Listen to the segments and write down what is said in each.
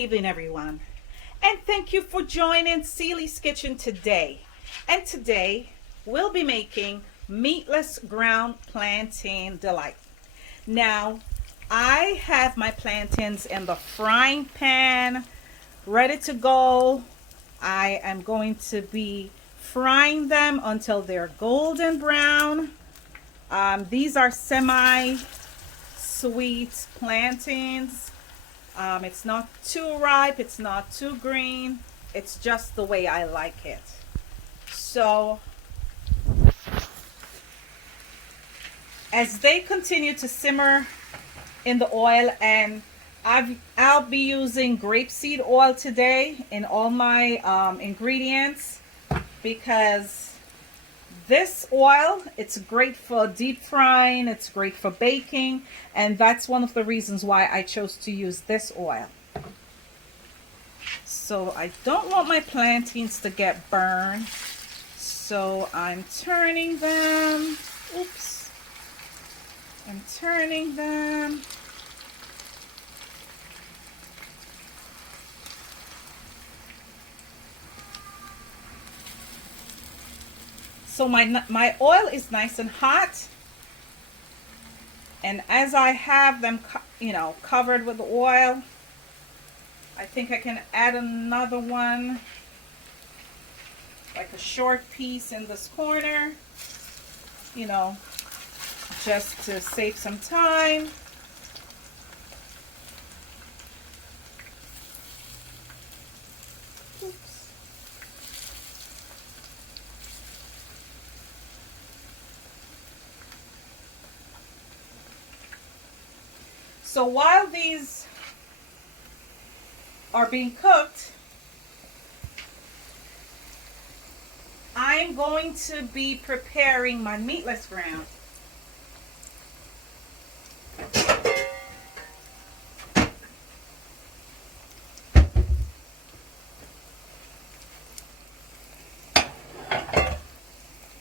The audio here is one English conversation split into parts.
evening, everyone, and thank you for joining Celie's Kitchen today. And today we'll be making meatless ground plantain delight. Now, I have my plantains in the frying pan ready to go. I am going to be frying them until they're golden brown. These are semi-sweet plantains. It's not too ripe, it's not too green, it's just the way I like it. So as they continue to simmer in the oil, and I'll be using grapeseed oil today in all my ingredients, because this oil, it's great for deep frying, it's great for baking, and that's one of the reasons why I chose to use this oil. So I don't want my plantains to get burned, so I'm turning them. Oops. I'm turning them. So my oil is nice and hot, and as I have them, covered with the oil, I think I can add another one, like a short piece in this corner, just to save some time. So while these are being cooked, I'm going to be preparing my meatless ground.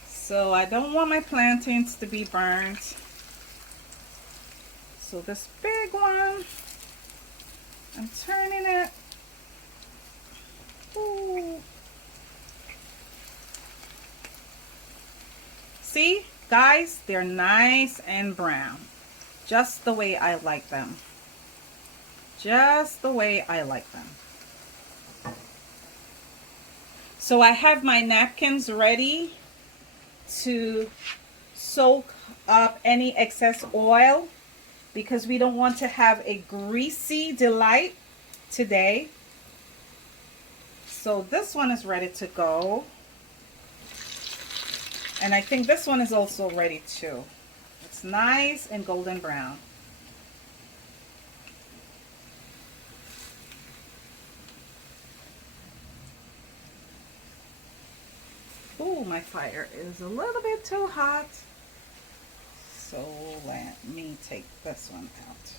So I don't want my plantains to be burnt. So this big one, I'm turning it. Ooh. See, guys, they're nice and brown. Just the way I like them. Just the way I like them. So I have my napkins ready to soak up any excess oil, because we don't want to have a greasy delight today. So this one is ready to go. And I think this one is also ready too. It's nice and golden brown. Ooh, my fire is a little bit too hot. So let me take this one out.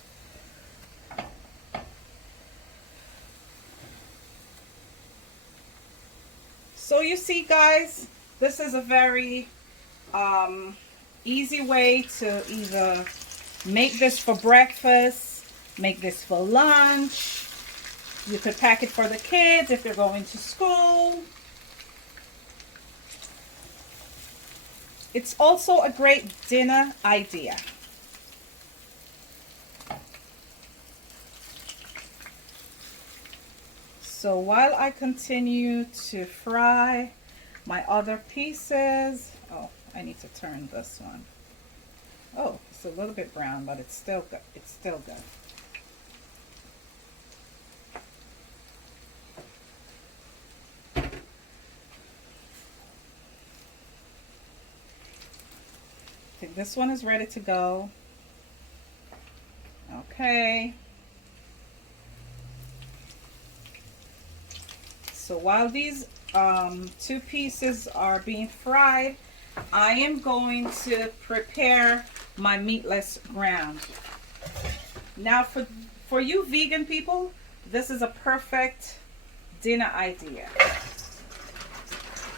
So you see, guys, this is a very easy way to either make this for breakfast, make this for lunch. You could pack it for the kids if they're going to school. It's also a great dinner idea. So while I continue to fry my other pieces, oh, I need to turn this one. Oh, it's a little bit brown, but it's still good. It's still good. I think this one is ready to go. Okay. So while these two pieces are being fried, I am going to prepare my meatless ground. Now for you vegan people, this is a perfect dinner idea.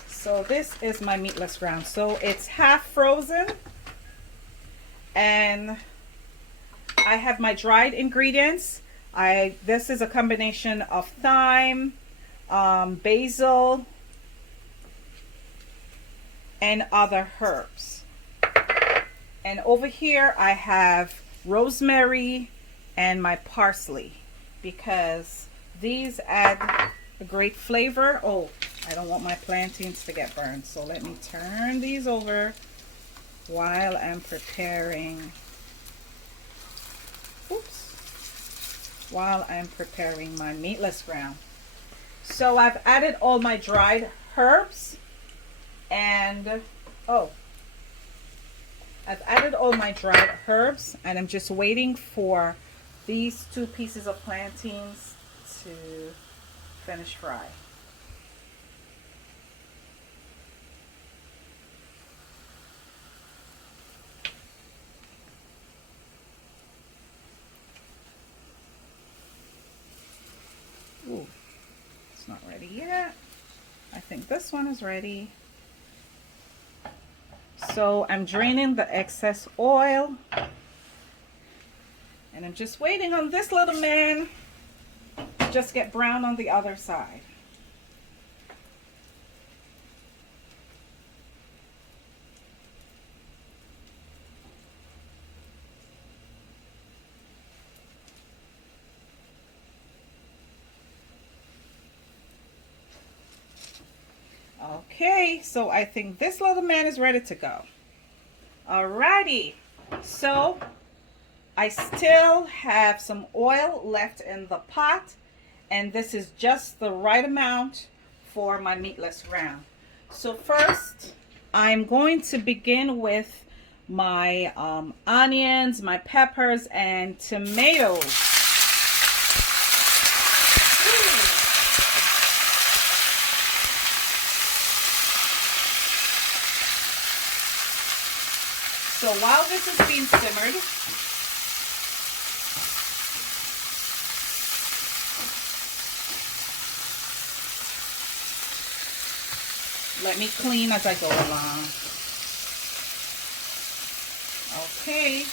So this is my meatless ground. So it's half frozen, and I have my dried ingredients. This is a combination of thyme, basil, and other herbs. And over here I have rosemary and my parsley, because these add a great flavor. Oh, I don't want my plantains to get burned, so let me turn these over while I'm preparing. While I'm preparing my meatless ground. So I've added all my dried herbs, and I've added all my dried herbs, and I'm just waiting for these 2 pieces of plantains to finish fry. Ooh, it's not ready yet. I think this one is ready. So I'm draining the excess oil, and I'm just waiting on this little man to just get brown on the other side. Okay, so I think this little man is ready to go. Alrighty, so I still have some oil left in the pot, and this is just the right amount for my meatless ground. So first, I'm going to begin with my onions, my peppers, and tomatoes. So while this is being simmered, let me clean as I go along. Okay.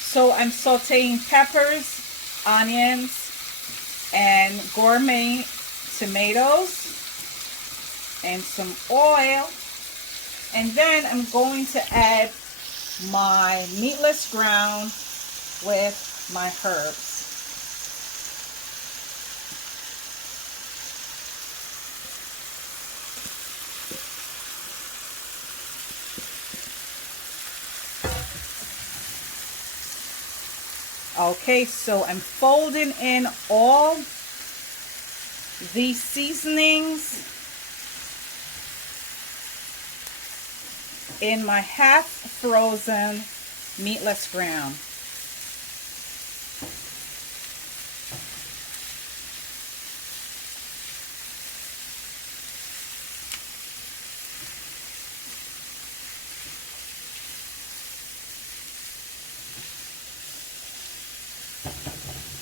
So I'm sauteing peppers, onions, and gourmet tomatoes, and some oil. And then I'm going to add my meatless ground with my herbs. Okay, so I'm folding in all these seasonings in my half frozen meatless ground.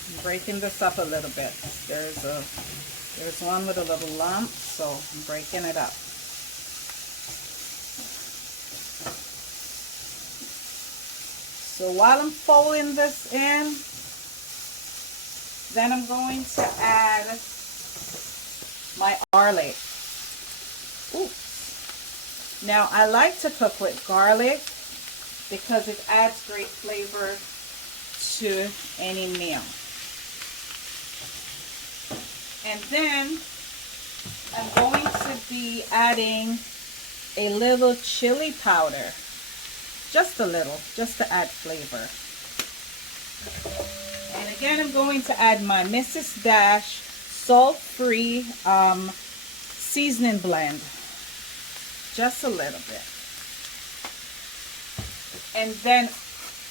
I'm breaking this up a little bit. There's one with a little lump, so I'm breaking it up. So while I'm folding this in, then I'm going to add my garlic. Ooh. Now I like to cook with garlic because it adds great flavor to any meal. And then I'm going to be adding a little chili powder. Just a little, just to add flavor. And again, I'm going to add my Mrs. Dash salt-free seasoning blend. Just a little bit. And then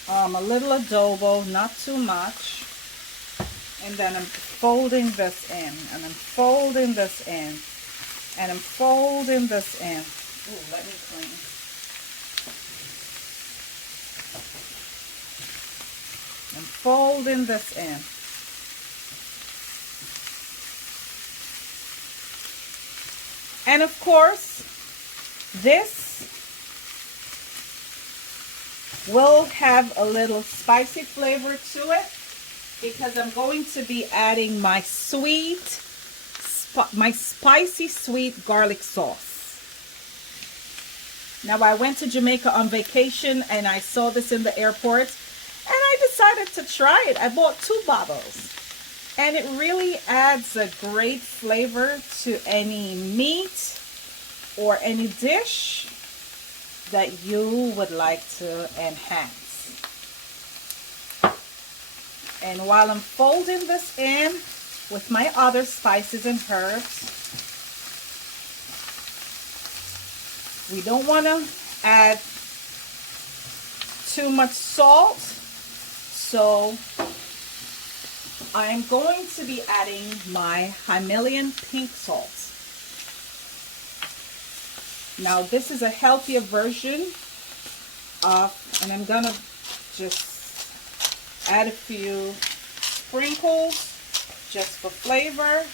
a little adobo, not too much. And then I'm folding this in, and I'm folding this in, and I'm folding this in. Ooh, let me clean. I'm folding this in. And of course, this will have a little spicy flavor to it. because I'm going to be adding my my spicy sweet garlic sauce. Now, I went to Jamaica on vacation and I saw this in the airport and I decided to try it. I bought 2 bottles and it really adds a great flavor to any meat or any dish that you would like to enhance. And while I'm folding this in with my other spices and herbs, we don't want to add too much salt, so I'm going to be adding my Himalayan pink salt. Now this is a healthier version of, and I'm gonna just add a few sprinkles just for flavor,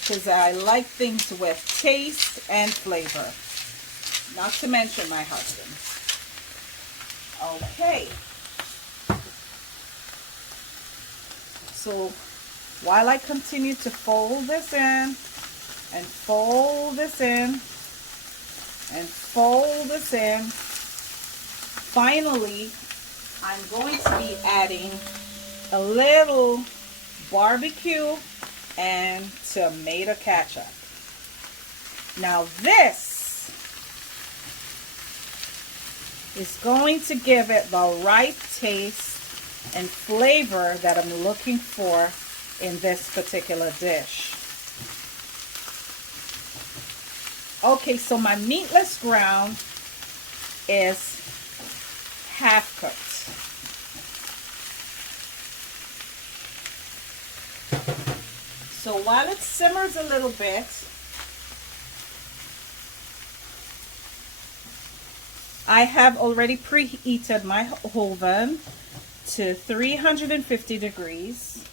because I like things with taste and flavor. Not to mention my husband. Okay. So while I continue to fold this in and fold this in and fold this in, finally I'm going to be adding a little barbecue and tomato ketchup. Now this is going to give it the right taste and flavor that I'm looking for in this particular dish. Okay, so my meatless ground is half cooked. So while it simmers a little bit, I have already preheated my oven to 350 degrees.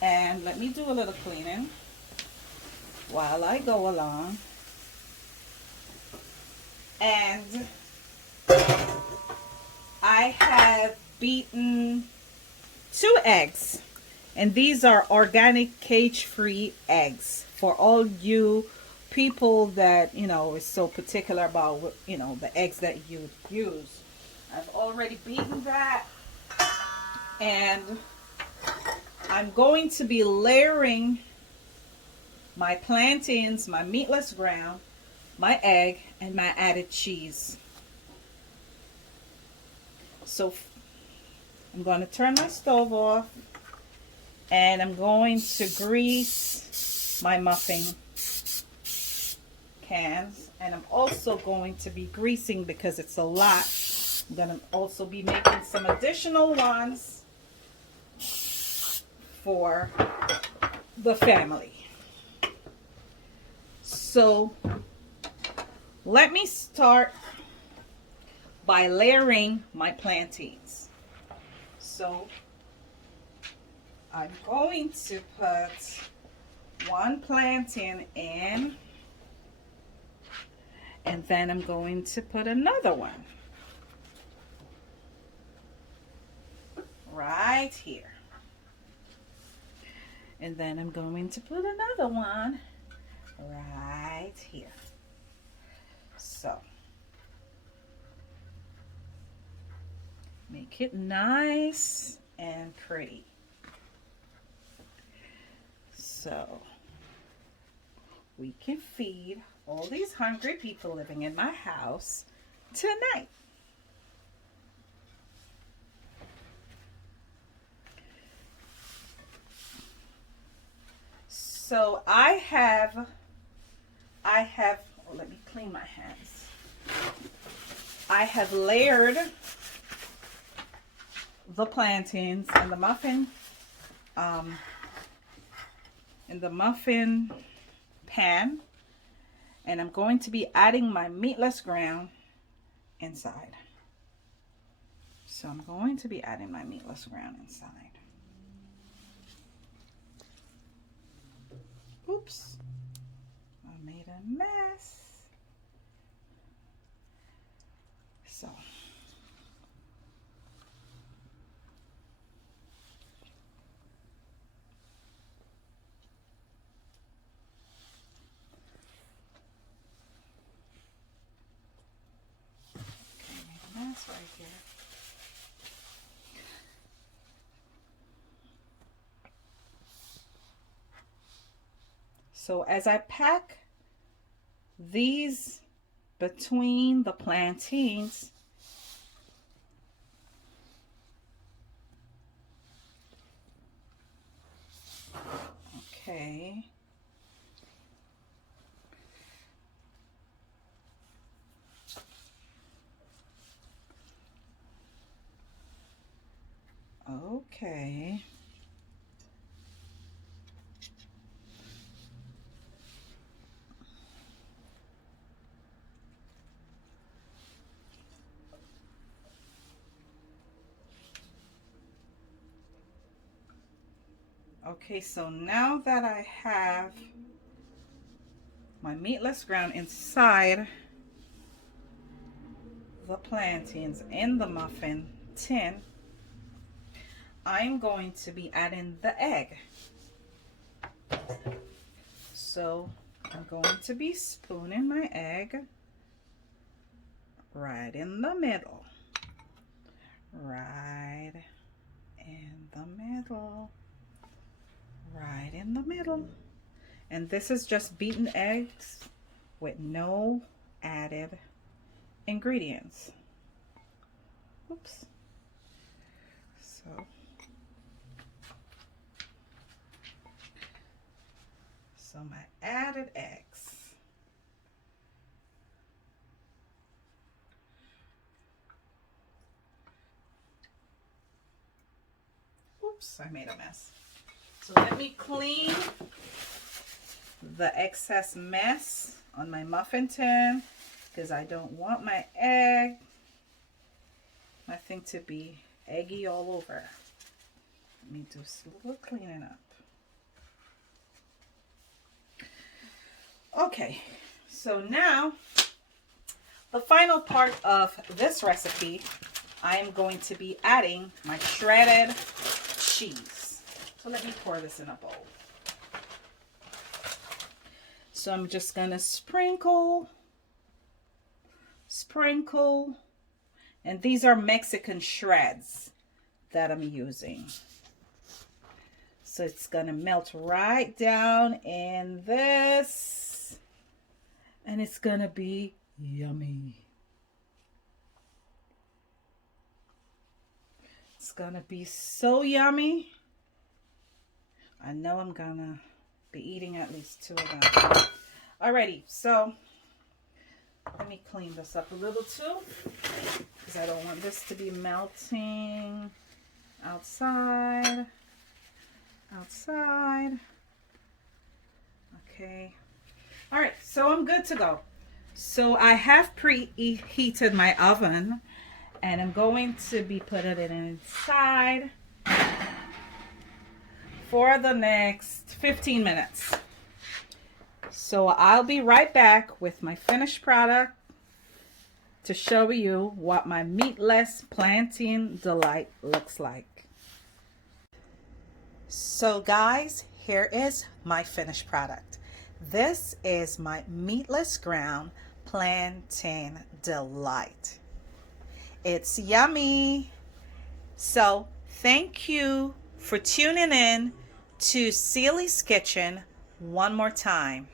And let me do a little cleaning while I go along. And I have beaten 2 eggs. And these are organic cage-free eggs for all you people that, you know, is so particular about, you know, the eggs that you use. I've already beaten that, and I'm going to be layering my plantains, my meatless ground, my egg, and my added cheese. So I'm going to turn my stove off, and I'm going to grease my muffin cans, and I'm also going to be greasing, because it's a lot, I'm going to also be making some additional ones for the family. So let me start by layering my plantains. So I'm going to put 1 plantain in, and then I'm going to put another one right here. And then I'm going to put another one right here. So make it nice and pretty. So we can feed all these hungry people living in my house tonight. So I have, oh, let me clean my hands. I have layered the plantains in the muffin pan, and I'm going to be adding my meatless ground inside. So I'm going to be adding my meatless ground inside. Oops, I made a mess. So So as I pack these between the plantains, okay. Okay. Okay, so now that I have my meatless ground inside the plantains in the muffin tin, I'm going to be adding the egg. So I'm going to be spooning my egg right in the middle. Right in the middle. Right in the middle. And this is just beaten eggs with no added ingredients. Oops. So my added eggs. Oops, I made a mess. So let me clean the excess mess on my muffin tin because I don't want my thing to be eggy all over. Let me do a little cleaning up. Okay, so now the final part of this recipe, I am going to be adding my shredded cheese. So let me pour this in a bowl. So I'm just gonna sprinkle, and these are Mexican shreds that I'm using. So it's gonna melt right down in this, and it's gonna be yummy. It's gonna be so yummy. I know I'm gonna be eating at least 2 of them. Alrighty, so let me clean this up a little too, because I don't want this to be melting outside. Okay. All right, so I'm good to go. So I have preheated my oven, and I'm going to be putting it inside for the next 15 minutes. So I'll be right back with my finished product to show you what my meatless plantain delight looks like. So guys, here is my finished product. This is my meatless ground plantain delight. It's yummy. So thank you for tuning in to Celie's Kitchen one more time.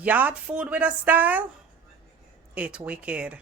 Yard food with a style, it's wicked.